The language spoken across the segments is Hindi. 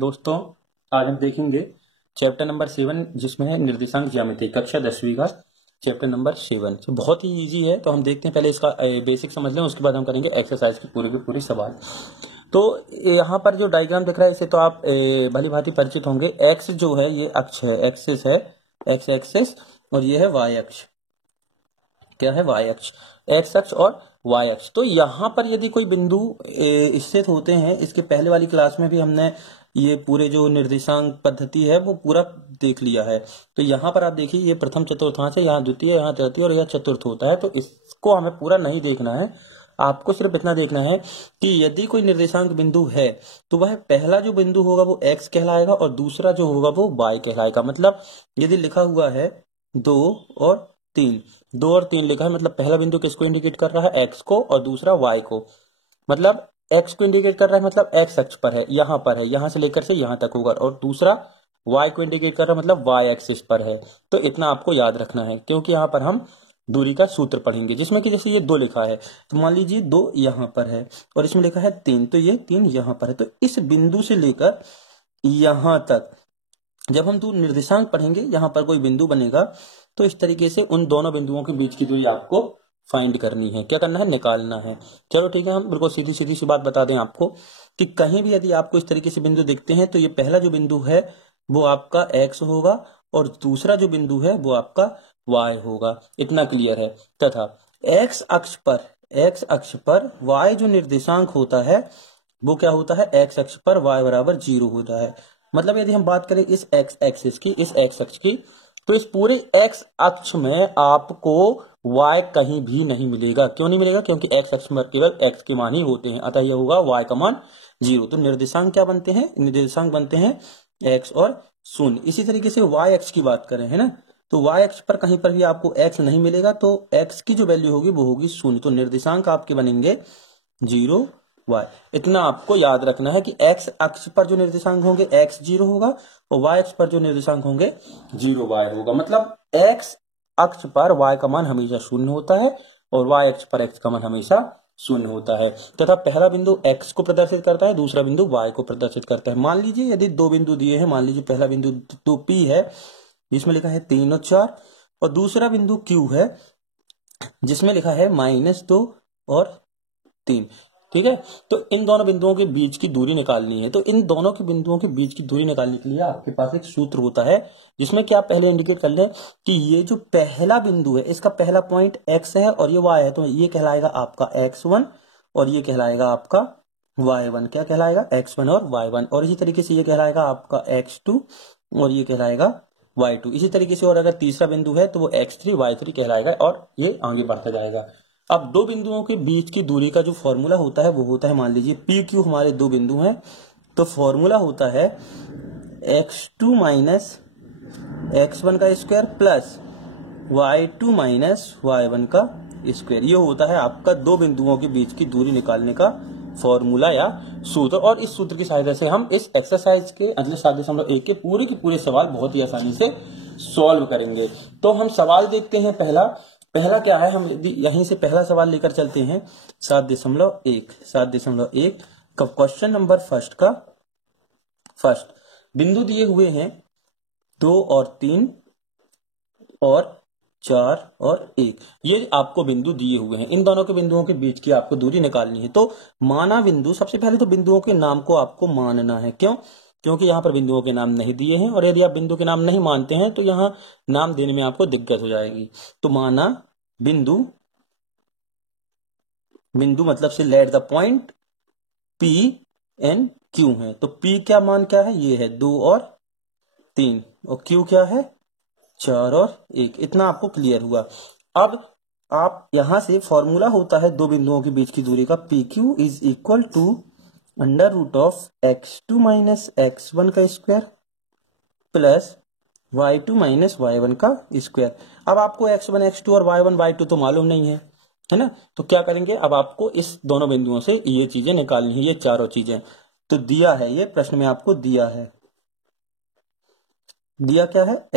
दोस्तों, आज हम देखेंगे चैप्टर नंबर 7 जिसमें है निर्देशांक ज्यामिति कक्षा 10वीं का चैप्टर नंबर 7। तो बहुत ही इजी है। तो हम देखते हैं, पहले इसका बेसिक समझ लें, उसके बाद हम करेंगे एक्सरसाइज की पूरी सवाल। तो यहाँ पर जो डायग्राम दिख रहा है इसे तो आप भली भांति परिचित होंगे। एक्स जो है ये अक्ष है, एक्सिस है, एक्स एक्सिस, और ये है वाई अक्ष। क्या है? वाई अक्ष, एक्स अक्ष और वाई अक्ष। तो यहाँ पर यदि कोई बिंदु स्थित होते हैं, इसके पहले वाली क्लास में भी हमने ये पूरे जो निर्देशांक पद्धति है वो पूरा देख लिया है। तो यहाँ पर आप देखिए, ये प्रथम चतुर्थांश है, यहाँ द्वितीय, यहाँ तृतीय और यहाँ चतुर्थ होता है। तो इसको हमें पूरा नहीं देखना है, आपको सिर्फ इतना देखना है कि यदि कोई निर्देशांक बिंदु है तो वह पहला जो बिंदु होगा वो एक्स कहलाएगा और दूसरा जो होगा वो वाई कहलाएगा। मतलब यदि लिखा हुआ है 2 और 3, 2 और 3 लिखा है, मतलब पहला बिंदु किसको इंडिकेट कर रहा है? एक्स को, और दूसरा वाई को। मतलब एक्स को इंडिकेट कर रहा है, मतलब एक्स अक्ष पर है, यहाँ पर है, यहाँ से लेकर से यहाँ तक होगा, और दूसरा वाई को इंडिकेट कर रहा है, मतलब वाई एक्सिस पर है। तो इतना आपको याद रखना है, क्योंकि यहाँ पर हम दूरी का सूत्र पढ़ेंगे, जिसमें कि जैसे ये 2 लिखा है तो मान लीजिए 2 यहाँ पर है और इसमें लिखा है 3, तो ये 3 यहाँ पर है। तो इस बिंदु से लेकर यहाँ तक जब हम दूर निर्देशांक पढ़ेंगे, यहाँ पर कोई बिंदु बनेगा तो इस तरीके से उन दोनों बिंदुओं के बीच की दूरी आपको फाइंड करनी है। क्या करना है? निकालना है। चलो ठीक है, हम बिल्कुल सीधी सीधी सी बात बता दें आपको कि कहीं भी यदि आपको इस तरीके से बिंदु दिखते हैं तो ये पहला जो बिंदु है वो आपका एक्स होगा और दूसरा जो बिंदु है वो आपका वाई होगा। इतना क्लियर है। तथा एक्स अक्ष पर वाई जो निर्देशांक होता है वो क्या होता है? एक्स अक्ष पर वाई बराबर 0 होता है। मतलब यदि हम बात करें इस एक्स एक्सिस की, इस एक्स अक्ष की, तो इस पूरे एक्स अक्ष में आपको y कहीं भी नहीं मिलेगा। क्यों नहीं मिलेगा? क्योंकि एक्स अक्ष में केवल x के मान ही होते हैं, अतः यह होगा y का मान 0। तो निर्देशांक क्या बनते हैं? निर्देशांक बनते हैं x और 0। इसी तरीके से y अक्ष की बात करें, है ना, तो y अक्ष पर कहीं पर भी आपको x नहीं मिलेगा, तो x की जो वैल्यू होगी वो होगी 0। तो निर्देशांक आपके बनेंगे 0 y। इतना आपको याद रखना है कि x अक्ष पर जो निर्देशांक होंगे x 0 होगा और y अक्ष पर जो निर्देशांक होंगे 0 y होगा। मतलब x अक्ष पर y का मान हमेशा 0 होता है और y अक्ष पर x का मान हमेशा 0 होता है। तथा पहला बिंदु x को प्रदर्शित करता है, दूसरा बिंदु y को प्रदर्शित करता है। मान लीजिए यदि 2 बिंदु दिए हैं, मान लीजिए पहला बिंदु तो P है जिसमें लिखा है 3 और 4, और दूसरा बिंदु Q है जिसमें लिखा है -2 और 3। ठीक है, तो इन दोनों बिंदुओं के बीच की दूरी निकालनी है। तो इन दोनों के बिंदुओं के बीच की दूरी निकालने के लिए आपके पास एक सूत्र होता है, जिसमें कि आप पहले इंडिकेट कर लें कि ये जो पहला बिंदु है इसका पहला पॉइंट x है और ये y है, तो ये कहलाएगा आपका x1 और ये कहलाएगा आपका y1। क्या कहलाएगा? x1 और y1। और इसी तरीके से ये कहलाएगा आपका x2 और ये कहलाएगा y2। इसी तरीके से और अगर तीसरा बिंदु है तो वो x3 y3 कहलाएगा और ये आगे बढ़ता जाएगा। अब 2 बिंदुओं के बीच की दूरी का जो फॉर्मूला होता है वो होता है, मान लीजिए पी क्यू हमारे 2 बिंदु हैं, तो फॉर्मूला होता है x2 माइनस x1 का square plus y2 minus y1 का स्क्वायर। ये होता है आपका 2 बिंदुओं के बीच की दूरी निकालने का फॉर्मूला या सूत्र। और इस सूत्र की सहायता से हम इस एक्सरसाइज के अगले 7.1 के पूरे सवाल बहुत ही आसानी से सॉल्व करेंगे। तो हम सवाल देखते हैं। पहला क्या है, हम यहीं से पहला सवाल लेकर चलते हैं। 7.1 का क्वेश्चन नंबर फर्स्ट बिंदु दिए हुए हैं 2 और 3 और 4 और 1। ये आपको बिंदु दिए हुए हैं, इन दोनों के बिंदुओं के बीच की आपको दूरी निकालनी है। तो माना बिंदु, सबसे पहले तो बिंदुओं के नाम को आपको मानना है। क्यों? क्योंकि यहाँ पर बिंदुओं के नाम नहीं दिए हैं और यदि आप बिंदु के नाम नहीं मानते हैं तो यहाँ नाम देने में आपको दिक्कत हो जाएगी। तो माना बिंदु मतलब से let the point P and Q है। तो P क्या मान क्या है? ये है 2 और 3 और Q क्या है? 4 और 1। इतना आपको क्लियर हुआ। अब आप यहां से फॉर्मूला होता है 2 बिंदुओं के बीच की दूरी का, PQ is equal to √x2 minus x1 का square plus y2 minus y1 का स्क्वायर। अब आपको x1 x2 और y1 y2 तो मालूम नहीं है ना, तो क्या करेंगे, अब आपको इस दोनों बिंदुओं से ये चीजें निकालनी है, ये चारों चीजें। तो दिया है, ये प्रश्न में आपको दिया क्या है?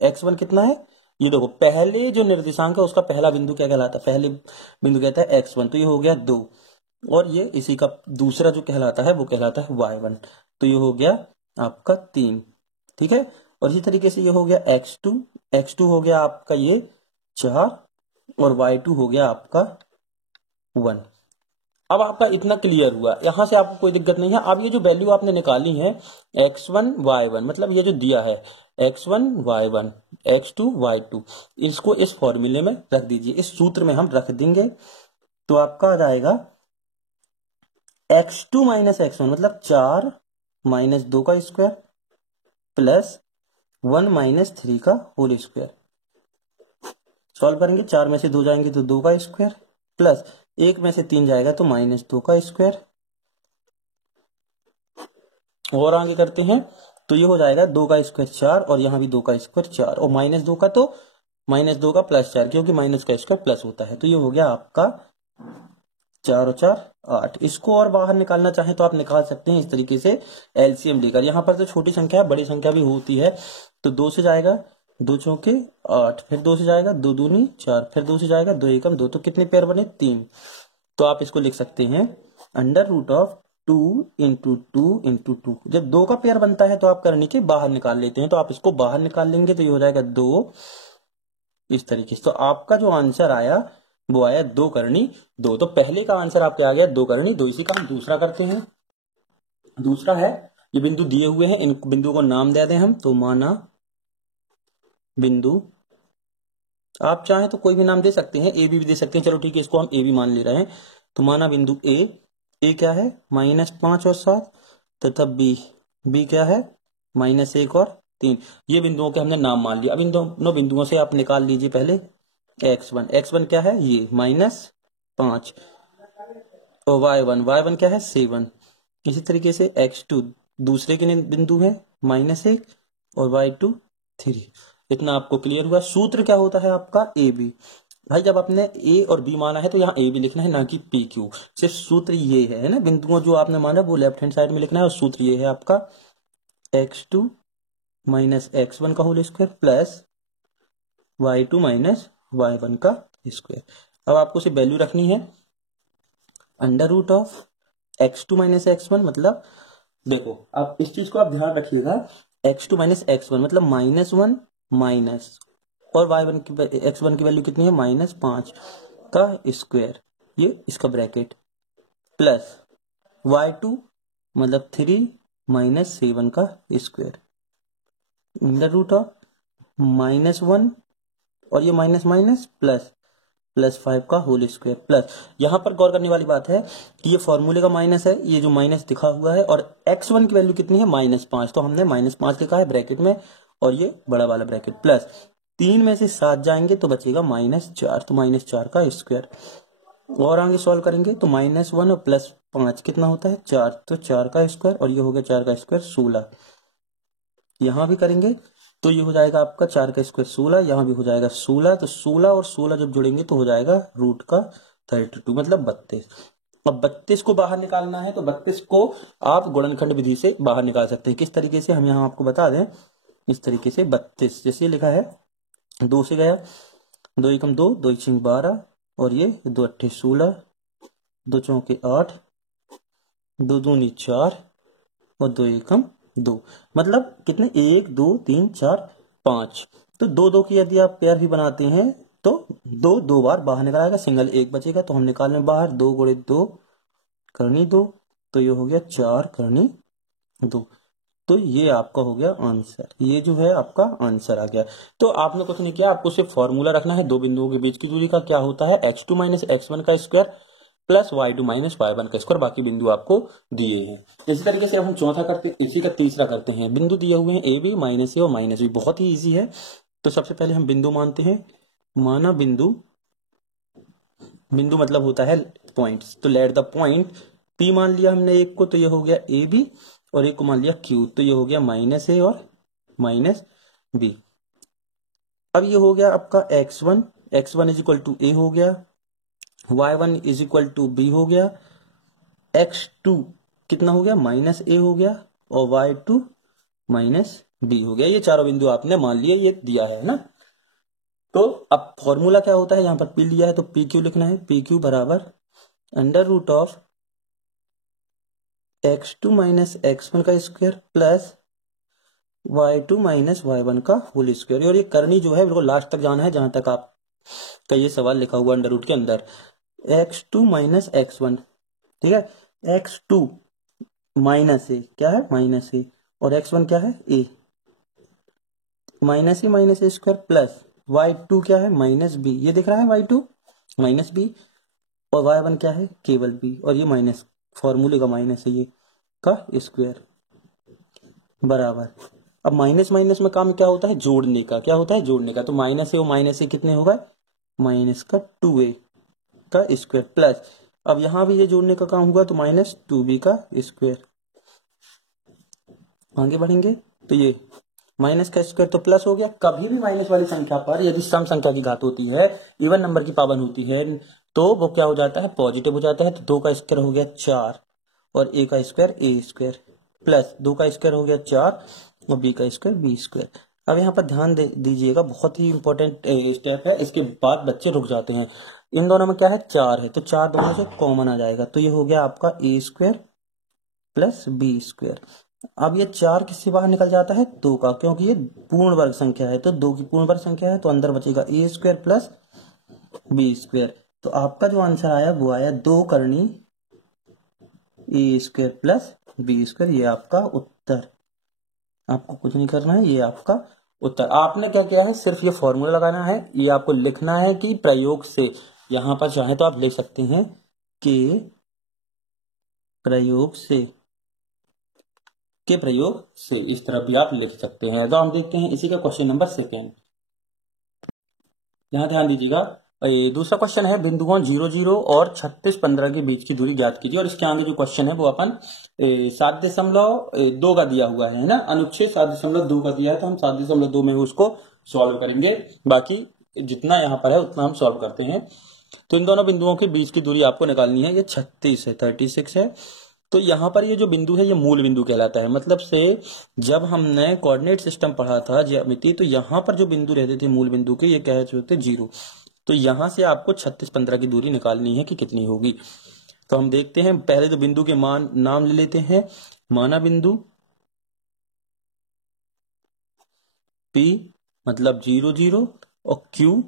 x1 कितना है? ये देखो, पहले जो निर्देशांक है उसका पहला बिंदु क्या कहलाता है? पहले बिंदु कहता है x1, तो ये हो गया 2, और ये इसी का दूसरा जो कहलाता है वो कहलाता है y1। तो ये हो गया आपका 3, ठीक है। और इसी तरीके से ये हो गया x2 हो गया आपका ये 4 और y2 हो गया आपका 1। अब आपका इतना क्लियर हुआ, यहां से आपको कोई दिक्कत नहीं है। अब ये जो वैल्यू आपने निकाली है x1 y1, मतलब ये जो दिया है x1 y1 x2 y2, इसको इस फॉर्मूले में रख दीजिए, इस सूत्र में हम रख देंगे। तो आपका आ जाएगा x2 माइनस x1 मतलब 4 माइनस 2 का स्क्वायर प्लस 1 माइनस 3 का होल स्क्वायर। सॉल्व करेंगे, 4 में से 2 जाएंगे तो 2 का स्क्वायर प्लस 1 में से 3 जाएगा तो माइनस 2 का स्क्वायर। और आगे करते हैं तो ये हो जाएगा 2 का स्क्वायर 4 और यहाँ भी 2 का स्क्वायर 4 और माइनस 2 का तो माइनस 2 का प्लस 4, क्योंकि माइनस का स्क्वायर प्लस होता है। तो ये हो गया आपका 4 और 4 8। इसको और बाहर निकालना चाहे तो आप निकाल सकते हैं इस तरीके से एलसीएम लेकर। यहाँ पर तो छोटी संख्या है, बड़ी संख्या भी होती है। तो 2 से जाएगा 2 चौके 8, फिर 2 से जाएगा 2 दूनी 4, फिर 2 से जाएगा 2 एकम 2, तो कितने पेयर बने 3। तो आप इसको लिख सकते हैं under root of 2 into 2 into 2। जब 2 का पेयर बनता है तो आप करनी के बाहर निकाल लेते हैं, तो आप इसको बाहर निकाल लेंगे तो ये हो जाएगा 2 इस तरीके से। तो आपका जो आंसर आया वो आया 2 करनी 2। तो पहले का आंसर आपके आ गया 2 करनी 2। इसी का हम दूसरा करते हैं। दूसरा है, ये बिंदु दिए हुए हैं, इन बिंदुओं को नाम दे दें हम। तो माना बिंदु, आप चाहें तो कोई भी नाम दे सकते हैं, ए भी दे सकते हैं। चलो ठीक है, इसको हम ए भी मान ले रहे हैं। तो माना बिंदु ए क्या है -5 और 7, तथा बी क्या है -1 और 3। ये बिंदुओं के हमने नाम मान लिया। अब इन दोनों बिंदुओं से आप निकाल लीजिए पहले x1 क्या है ये -5 और y1 क्या है 7। इसी तरीके से x2 दूसरे के बिंदु है -1 और y2 3। इतना आपको क्लियर हुआ। सूत्र क्या होता है आपका ए बी। भाई जब आपने ए और बी माना है तो यहाँ ए बी लिखना है, ना कि पी क्यू। सिर्फ सूत्र ये है ना, बिंदुओं जो आपने माना वो लेफ्ट हैंड साइड में लिखना है, और सूत्र ये है आपका x2 माइनस x1 का whole square plus y2 minus y1 का स्क्वायर। अब आपको सिर्फ वैल्यू रखनी है under root of x2 minus x1, मतलब देखो आप इस चीज को आप ध्यान रखिएगा, x2 माइनस x1 मतलब -1 माइनस और y1 की x1 की वैल्यू कितनी है -5 का स्क्वायर, ये इसका ब्रैकेट, प्लस y2 मतलब 3 माइनस 7 का स्क्वायर अंडर रूट ऑफ -1 और ये माइनस माइनस प्लस +5 का होल स्क्वायर प्लस। यहां पर गौर करने वाली बात है कि ये फॉर्मूले का माइनस है, ये जो माइनस दिखा हुआ है, और x1 की वैल्यू कितनी है -5, तो हमने -5 लिखा है ब्रैकेट में, और ये बड़ा वाला ब्रैकेट प्लस 3 में से 7 जाएंगे तो बचेगा -4, तो -4 का स्क्वायर। और आगे सॉल्व करेंगे तो -1 और +5 कितना होता है 4, तो 4 का स्क्वायर, और ये हो गया 4 का स्क्वायर 16। यहां भी करेंगे तो ये हो जाएगा आपका 4 का स्क्वायर 16, यहाँ भी हो जाएगा 16, तो 16 और 16 जब जुड़ेंगे तो हो जाएगा रूट का 32 मतलब 32। अब 32 को बाहर निकालना है तो 32 को आप गुणनखंड विधि से बाहर निकाल सकते हैं। किस तरीके से हम यहाँ आपको बता दें, इस तरीके से 32 जैसे लिखा है 2 से गया 2 एकम 2 2 1 12 और ये 2 अट्ठे 16 2 चौके 8 2 दूनी 4 और 2 एकम 2, मतलब कितने 1 2 3 4 5। तो 2 2 की यदि आप पेयर भी बनाते हैं तो 2 बार बाहर निकल आएगा, सिंगल 1 बचेगा, तो हम निकाल लें बाहर 2 गुणे 2 करनी 2, तो ये हो गया 4 करनी 2। तो ये आपका हो गया आंसर, ये जो है आपका आंसर आ गया। तो आपने कुछ नहीं किया, आपको सिर्फ फॉर्मूला रखना है दो बिंदुओं के बीच की दूरी का, क्या होता है x2 माइनस x1 का square plus y2 minus y1 का स्क्वायर, बाकी बिंदु आपको दिए हैं। इसी तरीके से अब हम चौथा करते, इसी का तीसरा करते हैं। बिंदु दिए हुए हैं ए बी -a और -b, बहुत ही ईजी है। तो सबसे पहले हम बिंदु मानते हैं, माना बिंदु मतलब होता है पॉइंट्स, तो लेट द पॉइंट P मान लिया हमने एक को, तो ये हो गया ए बी, और एक को मान लिया Q, तो ये हो गया -a और -b। अब ये हो गया आपका x1 is equal to a हो गया, y1 is equal to b हो गया, x2 कितना हो गया -a हो गया, और y2 -b हो गया। ये चारों बिंदु आपने मान लिए, ये दिया है ना। तो अब फॉर्मूला क्या होता है, यहां पर p लिया है तो pq लिखना है, pq बराबर under root of x2 minus x1 का square plus y2 minus y1 का होल स्क्वायर। और ये करनी जो है बिल्कुल लास्ट तक जाना है, जहां तक आप का ये सवाल लिखा हुआ अंडर रूट के अंदर। x2 माइनस x1, ठीक है, x2 माइनस ए क्या है, माइनस ए, और x1 क्या है, ए, माइनस ए स्क्वायर प्लस y2 क्या है, माइनस बी, ये दिख रहा है y2 माइनस बी, और y1 क्या है, केवल बी, और ये माइनस फॉर्मूले का माइनस है ये का स्क्वायर बराबर। अब माइनस माइनस में काम क्या होता है, जोड़ने का, क्या होता है, जोड़ने का। तो माइनस ए और माइनस ए कितने होगा, माइनस का 2a का स्क्वायर प्लस, अब यहां भी ये जोड़ने का काम हुआ तो माइनस 2b का स्क्वायर। आगे बढ़ेंगे तो ये माइनस का स्क्वायर तो प्लस हो गया। कभी भी माइनस वाली संख्या पर यदि सम संख्या की घात होती है, इवन नंबर की पावन होती है, तो वो क्या हो जाता है, पॉजिटिव हो जाता है। तो 2 का स्क्वायर हो गया 4 और a का स्क्वायर a स्क्वायर प्लस 2 का स्क्वायर हो गया 4 और b का स्क्वायर b स्क्वायर। अब यहाँ पर ध्यान दीजिएगा, बहुत ही इंपॉर्टेंट स्टेप है, इसके बाद बच्चे रुक जाते हैं। इन दोनों में क्या है, 4 है, तो 4 दोनों से कॉमन आ जाएगा, तो ये हो गया आपका a square plus b square. अब ये 4 किससे बाहर निकल जाता है, 2 का, क्योंकि ये पूर्ण वर्ग संख्या है, तो 2 की पूर्ण वर्ग संख्या है, तो अंदर बचेगा a square plus b square. तो आपका जो आंसर आया वो आया 2 करनी a square plus b square. ये आपका उत्तर, आपको कुछ नहीं करना है, ये आपका उत्तर। आपने क्या किया है, सिर्फ ये फॉर्मूला लगाना है, ये आपको लिखना है कि प्रयोग से। यहां पर चाहे तो आप लिख सकते हैं कि प्रयोग से, के प्रयोग से, इस तरह भी आप लिख सकते हैं। तो हम देखते हैं इसी का क्वेश्चन नंबर 2। यहां ध्यान दीजिएगा, दूसरा क्वेश्चन है, बिंदुओं 0 0 और 36 15 के बीच की दूरी ज्ञात कीजिए। और इसके आगे जो क्वेश्चन है वो अपन 7.2 का दिया हुआ है ना, अनुच्छेद 7.2 का दिया है, तो हम 7.2 में उसको सॉल्व करेंगे। बाकी जितना यहाँ पर है उतना हम सॉल्व करते हैं। तो इन दोनों बिंदुओं के बीच की दूरी आपको निकालनी है। ये 36 है, 36 है। तो यहाँ पर ये जो बिंदु है ये मूल बिंदु कहलाता है। मतलब से जब हमने कोऑर्डिनेट सिस्टम पढ़ा था ज्यामिति, तो यहाँ पर जो बिंदु रहते थे मूल बिंदु के, ये कहते होते 0। तो यहां से आपको 36 15 की दूरी निकालनी है कि कितनी होगी। तो हम देखते हैं, पहले तो बिंदु के मान नाम ले लेते हैं। माना बिंदु P मतलब 0 0 और Q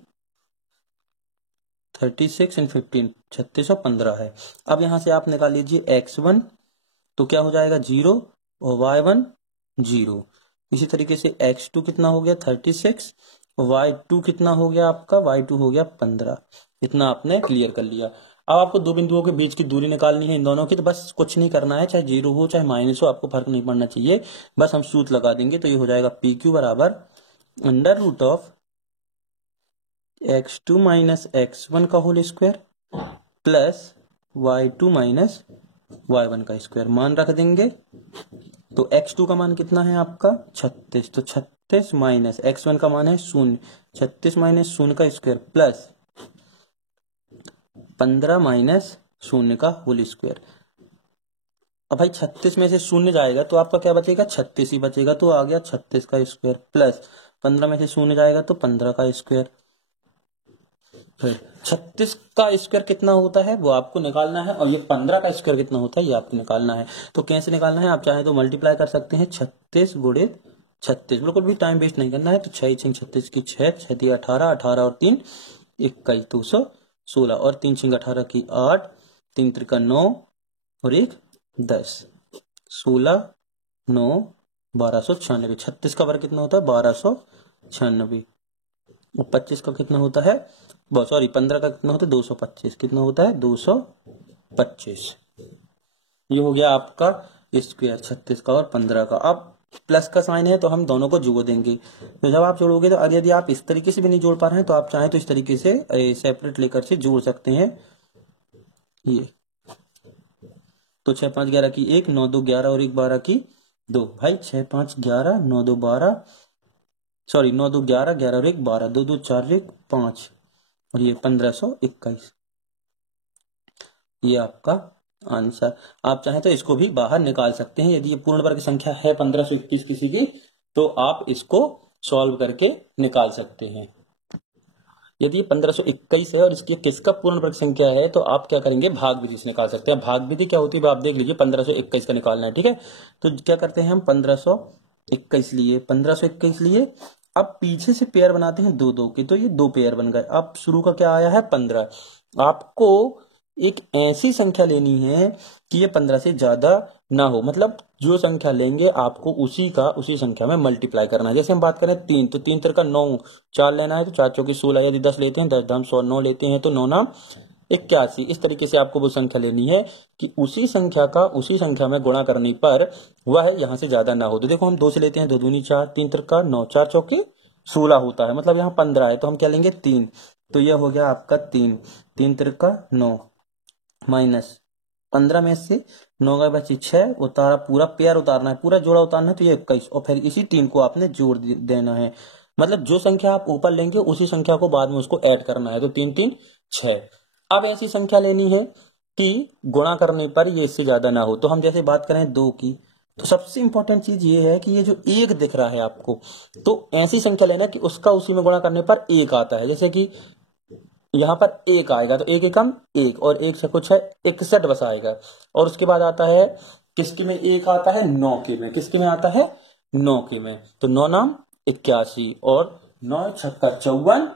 36 एंड 15, 36 और 15 है। अब यहां से आप निकाल लीजिए x1, तो क्या हो जाएगा 0 और y1 0। इसी तरीके से x2 कितना हो गया 36, y2 कितना हो गया आपका, y2 हो गया 15। इतना आपने क्लियर कर लिया। अब आपको दो बिंदुओं के बीच की दूरी निकालनी है इन दोनों की। तो बस कुछ नहीं करना है, चाहे 0 हो चाहे माइनस हो, आपको फर्क नहीं पड़ना चाहिए, बस हम सूत्र लगा देंगे। तो ये हो जाएगा PQ बराबर under root of x2 minus x1 का whole square plus y2 minus y1 का स्क्वायर। मान रख देंगे, तो x2 का मान कितना है आपका 36, तो 36 माइनस x1 का मान है 0, 36 माइनस 0 का स्क्वायर प्लस 15 माइनस 0 का होल स्क्वायर। अब भाई 36 में से 0 जाएगा तो आपका क्या बचेगा, 36 ही बचेगा, तो आ गया 36 का स्क्वायर प्लस 15 में से 0 जाएगा तो 15 का स्क्वायर। फिर 36 का स्क्वायर कितना होता है वो आपको निकालना है, और ये 15 का स्क्वायर कितना होता है ये आपको निकालना है। तो कैसे निकालना है, आप चाहे तो मल्टीप्लाई कर सकते हैं, 36 गुणित 36, बिल्कुल भी टाइम वेस्ट नहीं करना है। तो 6 6 36 की 6, 6 3 18, 18 और 3 21, 216, और 3 6 18 की 8, 3 3 9 और 1 10, 16 9 1296। 36 का वर्ग कितना होता है 1296, और 25 का कितना होता है, सॉरी 15 का कितना होता है 225, कितना होता है 225। ये हो गया आपका स्क्वायर 36 का और 15 का। अब प्लस का साइन है तो हम दोनों को जोड़ देंगे। तो जब आप जोड़ोगे तो यदि आप इस तरीके से भी नहीं जोड़ पा रहे हैं तो आप चाहें तो इस तरीके से सेपरेट लेकर से जोड़ सकते हैं। ये तो 6 5 11 की 1, 9 2 11 और 1 12 की 2। भाई 6 5 11, 9 2 12, सॉरी 9 2 11, 11 और 1 12, 2 2 4 1 5, और ये 1521। ये आपका आंसर। आप चाहें तो इसको भी बाहर निकाल सकते हैं। यदि ये पूर्ण वर्ग संख्या है 1521 किसी की, तो आप इसको सॉल्व करके निकाल सकते हैं। यदि ये 1521 है और इसकी किसका पूर्ण वर्ग संख्या है तो आप क्या करेंगे, भाग विधि से निकाल सकते हैं। भाग विधि क्या होती है आप देख लीजिए, 1521 का निकालना है, ठीक है। तो क्या करते हैं हम 1521 लिए, 1521 लिए। अब पीछे से पेयर बनाते हैं दो दो के, तो ये 2 पेयर बन गए। अब शुरू का क्या आया है 15। आपको एक ऐसी संख्या लेनी है कि ये 15 से ज्यादा ना हो, मतलब जो संख्या लेंगे आपको उसी संख्या में मल्टीप्लाई करना है। जैसे हम बात करें 3, तो 3 3 का 9, 4 लेना है तो 4 चौकी 16, यदि 10 लेते हैं 10 धाम 100, 9 लेते हैं तो 9 नाम 81। इस तरीके से आपको वो संख्या लेनी है कि उसी संख्या में गुणा करने पर वह यहाँ से ज्यादा ना हो। तो देखो हम 2 से लेते हैं, 2 दूनी 4, 3 3 का 9, 4 चौकी 16 होता है, मतलब यहाँ 15 है तो हम क्या लेंगे 3, तो यह हो गया आपका 3, 3 3 का 9 माइनस 15 में से 9 का बची 6, उतारा, पूरा पेयर उतारना है, पूरा जोड़ा उतारना है, तो ये 21, और फिर इसी 3 को आपने जोड़ देना है। मतलब जो संख्या आप ऊपर लेंगे उसी संख्या को बाद में उसको ऐड करना है, तो 3 3 6। अब ऐसी संख्या लेनी है कि गुणा करने पर ये इससे ज्यादा ना हो। तो हम जैसे बात करें 2 की, तो सबसे इंपॉर्टेंट चीज ये है कि ये जो 1 दिख रहा है आपको, तो ऐसी संख्या लेना कि उसका उसी में गुणा करने पर 1 आता है। जैसे कि यहाँ पर 1 आएगा तो 1 एकम 1, और 1 से कुछ है 61 बस आएगा। और उसके बाद आता है किसके में 1 आता है, 9 के में। किसके में आता है, 9 के में। तो 9 नाम 81, और 9 छक्का 54,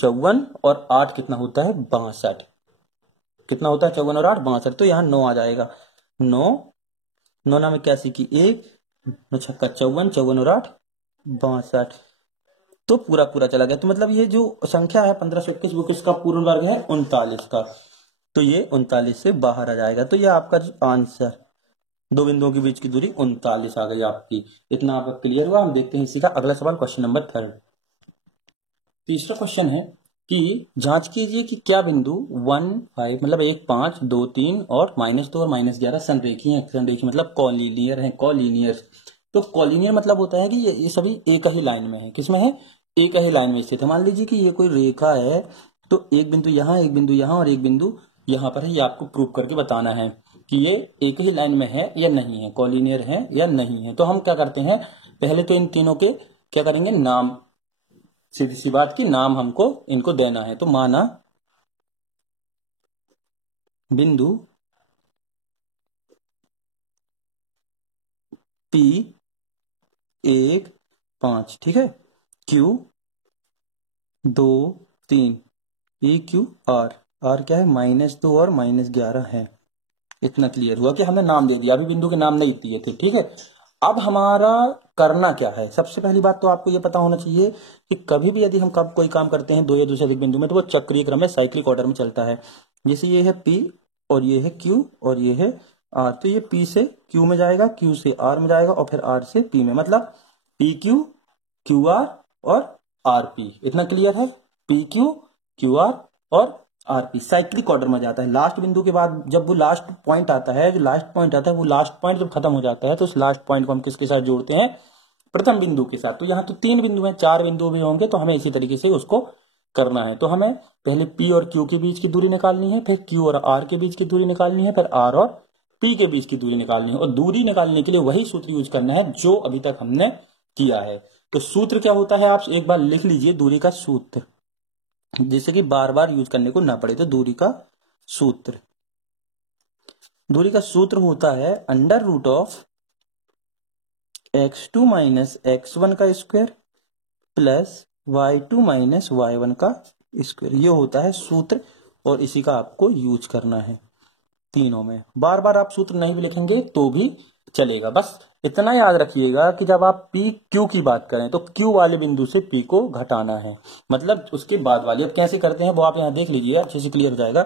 54 और 8 कितना होता है 62। कितना होता है 54 और 8 62, तो यहाँ 9 आ जाएगा। 9 9 नाम 81 की 1, 9 छक्का 54, 54 और 8 62, तो पूरा पूरा चला गया। तो मतलब ये जो संख्या है 1521 वो किसका पूर्ण वर्ग है, 39 का। तो ये 39 से बाहर आ जाएगा। तो ये आपका आंसर, दो बिंदुओं के बीच की दूरी 39 आ गई आपकी। इतना आपका क्लियर हुआ। हम देखते हैं इसी का अगला सवाल, क्वेश्चन नंबर 3। तीसरा क्वेश्चन है कि जांच कीजिए कि क्या बिंदु 1 5 मतलब 1 5 2 3 और -2 और -11 संरेखीय हैं। संरेखीय मतलब कॉलीनियर है, कॉलीनियर। तो कॉलीनियर मतलब होता है कि ये सभी एक ही लाइन में है। किसमें है, एक ही लाइन में स्थित है। मान लीजिए कि ये कोई रेखा है, तो एक बिंदु यहाँ, एक बिंदु यहाँ और एक बिंदु यहाँ पर है। ये आपको प्रूव करके बताना है कि ये एक ही लाइन में है या नहीं है, कॉलीनियर है या नहीं है। तो हम क्या करते हैं, पहले तो इन तीनों के क्या करेंगे, नाम, सीधी सी बात की नाम हमको इनको देना है। तो माना बिंदु P 1 5, ठीक है, Q 2 3, PQ R क्या है -2 और -11 है। इतना क्लियर हुआ कि हमने नाम दे दिया, अभी बिंदु के नाम नहीं दिए थे, ठीक है। अब हमारा करना क्या है, सबसे पहली बात तो आपको ये पता होना चाहिए कि कभी भी यदि हम कब कोई काम करते हैं दो या दो से अधिक बिंदु में, तो वो चक्रीय क्रम में, साइक्लिक ऑर्डर में चलता है। जैसे ये है P और ये है Q और ये है R, तो ये P से Q में जाएगा, Q से R में जाएगा और फिर R से P में, मतलब PQ QR और RP। इतना क्लियर है, PQ QR और आरपी साइक्लिक ऑर्डर में जाता है। लास्ट बिंदु के बाद जब वो लास्ट पॉइंट आता है, जो लास्ट पॉइंट आता है, वो लास्ट पॉइंट जब खत्म हो जाता है तो उस लास्ट पॉइंट को हम किसके साथ जोड़ते हैं, प्रथम बिंदु के साथ। तो यहाँ तो 3 बिंदु हैं, 4 बिंदु भी होंगे, तो हमें इसी तरीके से उसको करना है। तो हमें पहले P और Q के बीच की दूरी निकालनी है, फिर Q और R के बीच की दूरी निकालनी है, फिर R और P के बीच की दूरी निकालनी है। और दूरी निकालने के लिए वही सूत्र यूज करना है जो अभी तक हमने किया है। तो सूत्र क्या होता है, आप एक बार लिख लीजिए दूरी का सूत्र, जिससे कि बार बार यूज करने को ना पड़े। तो दूरी का सूत्र होता है √ऑफ x2 माइनस x1 का square plus y2 minus y1 का स्क्वायर। ये होता है सूत्र, और इसी का आपको यूज करना है तीनों में। बार बार आप सूत्र नहीं भी लिखेंगे तो भी चलेगा। बस इतना याद रखिएगा कि जब आप पी क्यू की बात करें तो क्यू वाले बिंदु से पी को घटाना है, मतलब उसके बाद वाली। अब कैसे करते हैं वो आप यहाँ देख लीजिए, अच्छे से क्लियर हो जाएगा।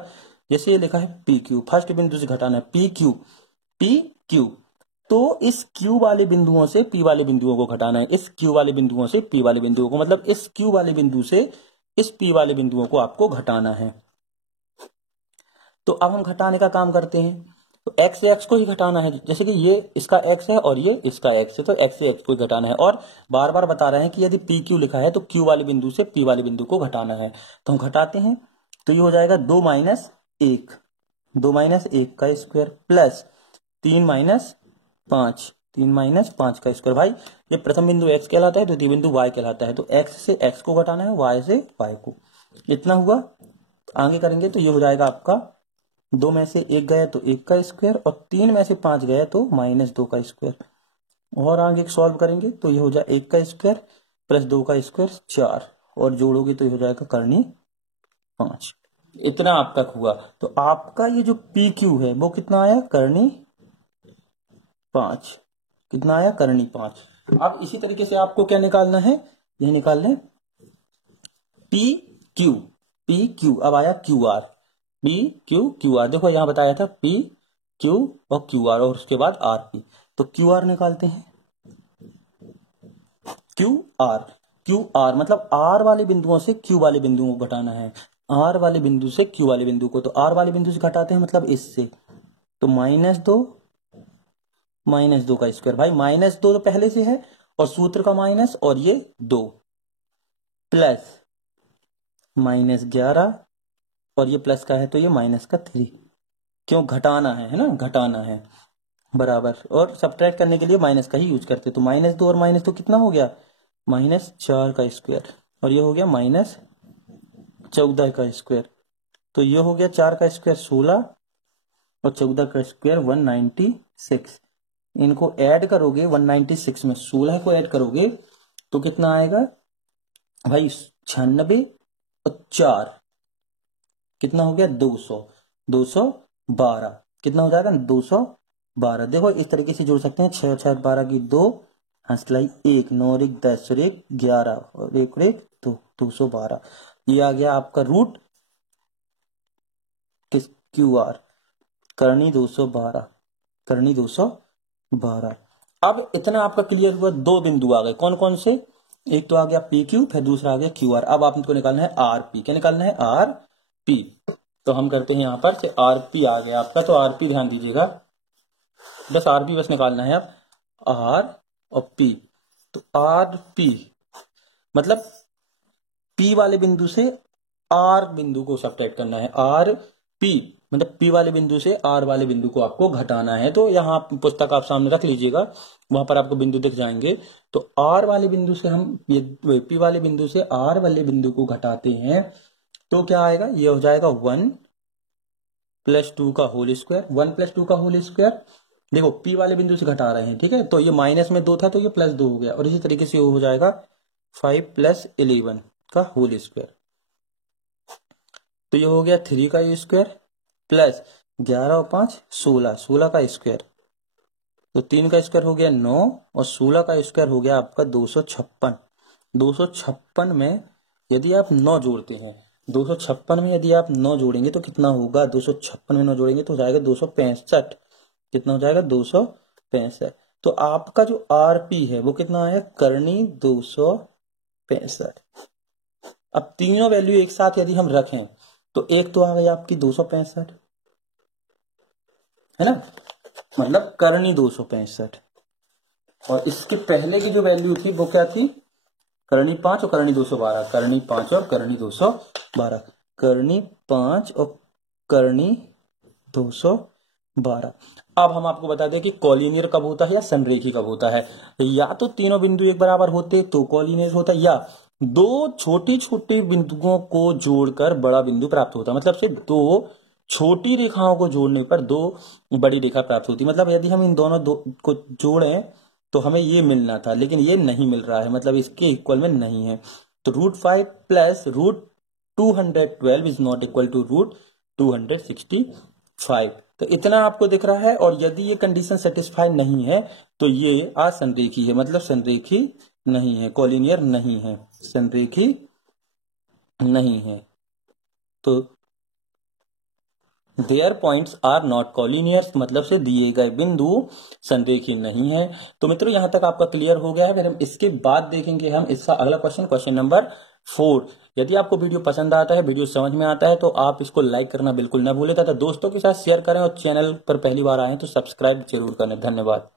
जैसे ये लिखा है पी क्यू, फर्स्ट बिंदु से घटाना है पी क्यू, तो इस क्यू वाले बिंदुओं से पी वाले बिंदुओं को घटाना है, इस क्यू वाले बिंदुओं से पी वाले बिंदुओं को, मतलब इस क्यू वाले बिंदु से इस पी वाले बिंदुओं को आपको घटाना है। तो अब हम घटाने का काम करते हैं, तो x से x को ही घटाना है। जैसे कि ये इसका x है और ये इसका x है, तो x से x को ही घटाना है। और बार बार बता रहे हैं कि यदि पी क्यू लिखा है तो q वाले बिंदु से p वाले बिंदु को घटाना है। तो हम घटाते हैं, तो ये हो जाएगा 2 - 1 का स्क्वायर प्लस 3 - 5 का स्क्वायर। भाई ये प्रथम बिंदु x कहलाता है, द्वितीय बिंदु y कहलाता है। तो x से x को घटाना है, y से y को। इतना हुआ। आगे करेंगे तो ये हो जाएगा आपका 2 में से 1 गया तो 1 का स्क्वायर, और 3 में से 5 गया तो -2 का स्क्वायर। और आगे सॉल्व करेंगे तो ये हो जाए 1 का स्क्वायर प्लस 2 का स्क्वायर 4, और जोड़ोगे तो ये हो जाएगा करनी 5। इतना आप तक हुआ। तो आपका ये जो पी क्यू है वो कितना आया, करनी 5। कितना आया, करनी 5। अब इसी तरीके से आपको क्या निकालना है, ये निकाल लें पी क्यू। पी क्यू अब आया Q R, P Q Q R. देखो यहां बताया था पी क्यू और क्यू आर, और उसके बाद आर पी। तो क्यू आर निकालते हैं। क्यू आर मतलब आर वाले बिंदुओं से क्यू वाले बिंदुओं को घटाना है, आर वाले बिंदु से क्यू वाले बिंदु को। तो आर वाले बिंदु से घटाते हैं मतलब इससे, तो -2 का स्क्वायर। भाई -2 तो पहले से है और सूत्र का माइनस, और ये 2 प्लस -11, और ये प्लस का है तो ये माइनस का 3। क्यों, घटाना है ना, घटाना है, बराबर। और सब्ट्रैक्ट करने के लिए माइनस का ही यूज करते। तो -2 और -2 कितना हो गया, -4 का स्क्वायर, और ये हो गया -14 का स्क्वायर। तो ये हो गया 4 का स्क्वायर 16 और 14 का स्क्वायर 196। इनको ऐड करोगे 196 में 16 को ऐड करोगे तो कितना आएगा भाई, 96 और 4 कितना हो गया, 212। कितना हो जाएगा, 212। देखो इस तरीके से जोड़ सकते हैं, 6 6 12 की 2, हंसलाई 1, 9 और 1 10 और 1 11 और 1 और 1 2, 212। ये आ गया आपका रूट किस, क्यू आर, करनी 212, करनी 212। अब इतना आपका क्लियर हुआ। 2 बिंदु आ गए, कौन कौन से, एक तो आ गया पी क्यू, फिर दूसरा आ गया क्यू आर। अब आपको निकालना है आर पी। क्या निकालना है, आर पी। तो हम करते हैं यहाँ पर से आर पी आ गया आपका। तो आर पी ध्यान दीजिएगा, बस आर पी बस निकालना है अब, आर और पी। तो आर पी मतलब पी वाले बिंदु से आर बिंदु को सब्ट्रैक्ट करना है। आर पी मतलब पी वाले बिंदु से आर वाले बिंदु को आपको घटाना है। तो यहाँ पुस्तक आप सामने रख लीजिएगा, वहां पर आपको बिंदु दिख जाएंगे। तो आर वाले बिंदु से हम ये पी वाले बिंदु से आर वाले बिंदु को घटाते हैं तो क्या आएगा, ये हो जाएगा 1 + 2 का होल स्क्वायर। 1 + 2 का होल स्क्वायर, देखो पी वाले बिंदु से घटा रहे हैं, ठीक है। तो ये माइनस में 2 था तो ये +2 हो गया, और इसी तरीके से हो जाएगा 5 + 11 का होल स्क्वायर। तो ये हो गया 3 का स्क्वायर प्लस 11 और 5 16, 16 का स्क्वायर। तो 3 का स्क्वायर हो गया 9 और 16 का स्क्वायर हो गया आपका 256। 256 में यदि आप 9 जोड़ते हैं, 256 में यदि आप 9 जोड़ेंगे तो कितना होगा, 256 में 9 जोड़ेंगे तो हो जाएगा 265। कितना हो जाएगा, 265। तो आपका जो आरपी है वो कितना आया, करनी 265। अब तीनों वैल्यू एक साथ यदि हम रखें तो एक तो आ गई आपकी 265, है ना, मतलब करनी 265। और इसके पहले की जो वैल्यू थी वो क्या थी, करनी 5 और करनी 212, करनी 5 और करनी 212, करनी 5 और करनी 212। अब हम आपको बता दें कि कॉलिनियर कब होता है या संरेखी कब होता है। या तो तीनों बिंदु एक बराबर होते तो कॉलिनियर होता है, या 2 छोटी छोटी बिंदुओं को जोड़कर बड़ा बिंदु प्राप्त होता है। मतलब सिर्फ 2 छोटी रेखाओं को जोड़ने पर 2 बड़ी रेखा प्राप्त होती। मतलब यदि हम इन दोनों को जोड़ें तो हमें ये मिलना था, लेकिन ये नहीं मिल रहा है, मतलब इसके इक्वल में नहीं है। तो √5 + √212 इज नॉट इक्वल टू √265। तो इतना आपको दिख रहा है। और यदि ये कंडीशन सेटिस्फाई नहीं है तो ये असंरेखी है, मतलब संरेखी नहीं है, कॉलिनियर नहीं है, संरेखी नहीं है। तो there points are not collinear, मतलब से दिए गए बिंदु संरेखी नहीं है। तो मित्रों यहां तक आपका क्लियर हो गया है। फिर हम इसके बाद देखेंगे हम इसका अगला क्वेश्चन नंबर 4। यदि आपको वीडियो पसंद आता है, वीडियो समझ में आता है तो आप इसको लाइक करना बिल्कुल ना भूलें तथा दोस्तों के साथ शेयर करें, और चैनल पर पहली बार आए तो सब्सक्राइब जरूर करें। धन्यवाद।